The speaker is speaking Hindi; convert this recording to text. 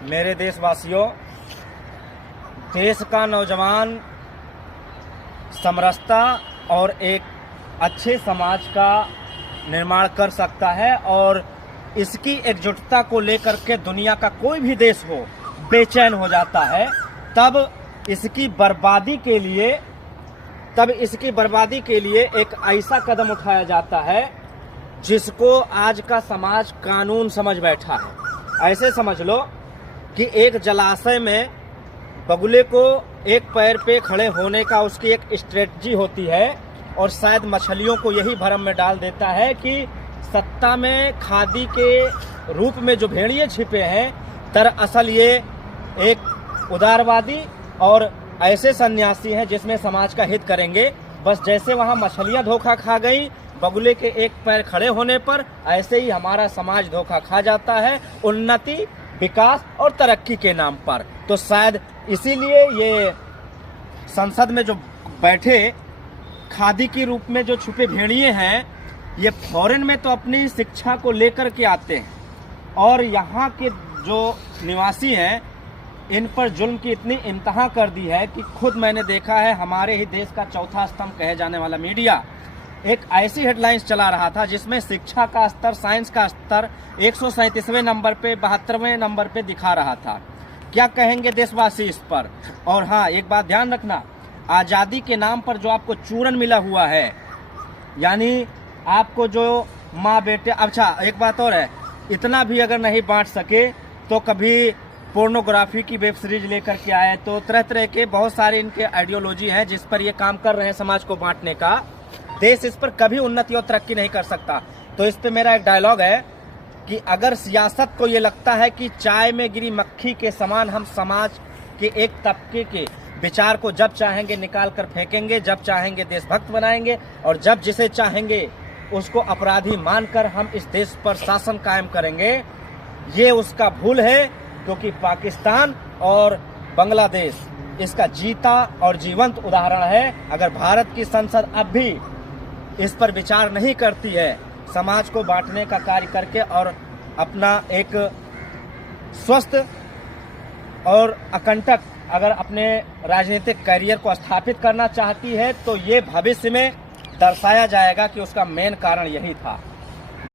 मेरे देशवासियों, देश का नौजवान समरसता और एक अच्छे समाज का निर्माण कर सकता है और इसकी एकजुटता को लेकर के दुनिया का कोई भी देश हो बेचैन हो जाता है। तब इसकी बर्बादी के लिए एक ऐसा कदम उठाया जाता है जिसको आज का समाज कानून समझ बैठा है। ऐसे समझ लो कि एक जलाशय में बगुले को एक पैर पे खड़े होने का उसकी एक स्ट्रेटजी होती है और शायद मछलियों को यही भ्रम में डाल देता है कि सत्ता में खादी के रूप में जो भेड़िए छिपे हैं, दरअसल ये एक उदारवादी और ऐसे सन्यासी हैं जिसमें समाज का हित करेंगे। बस जैसे वहाँ मछलियाँ धोखा खा गई बगुले के एक पैर खड़े होने पर, ऐसे ही हमारा समाज धोखा खा जाता है उन्नति, विकास और तरक्की के नाम पर। तो शायद इसीलिए ये संसद में जो बैठे खादी के रूप में जो छुपे भेड़िए हैं, ये फॉरेन में तो अपनी शिक्षा को लेकर के आते हैं और यहाँ के जो निवासी हैं इन पर जुल्म की इतनी इंतहा कर दी है कि खुद मैंने देखा है हमारे ही देश का चौथा स्तंभ कहे जाने वाला मीडिया एक ऐसी हेडलाइंस चला रहा था जिसमें शिक्षा का स्तर, साइंस का स्तर 137वें नंबर पे, 72वें नंबर पे दिखा रहा था। क्या कहेंगे देशवासी इस पर? और हाँ, एक बात ध्यान रखना, आज़ादी के नाम पर जो आपको चूरन मिला हुआ है, यानी आपको जो माँ बेटे, अच्छा एक बात और है, इतना भी अगर नहीं बांट सके तो कभी पोर्नोग्राफी की वेब सीरीज लेकर के आए। तो तरह तरह के बहुत सारे इनके आइडियोलॉजी हैं जिस पर ये काम कर रहे हैं समाज को बांटने का। देश इस पर कभी उन्नति और तरक्की नहीं कर सकता। तो इस पे मेरा एक डायलॉग है कि अगर सियासत को ये लगता है कि चाय में गिरी मक्खी के समान हम समाज के एक तबके के विचार को जब चाहेंगे निकाल कर फेंकेंगे, जब चाहेंगे देशभक्त बनाएंगे और जब जिसे चाहेंगे उसको अपराधी मानकर हम इस देश पर शासन कायम करेंगे, ये उसका भूल है। क्योंकि पाकिस्तान और बांग्लादेश इसका जीता और जीवंत उदाहरण है। अगर भारत की संसद अब भी इस पर विचार नहीं करती है, समाज को बांटने का कार्य करके और अपना एक स्वस्थ और अकंटक अगर अपने राजनीतिक करियर को स्थापित करना चाहती है, तो ये भविष्य में दर्शाया जाएगा कि उसका मेन कारण यही था।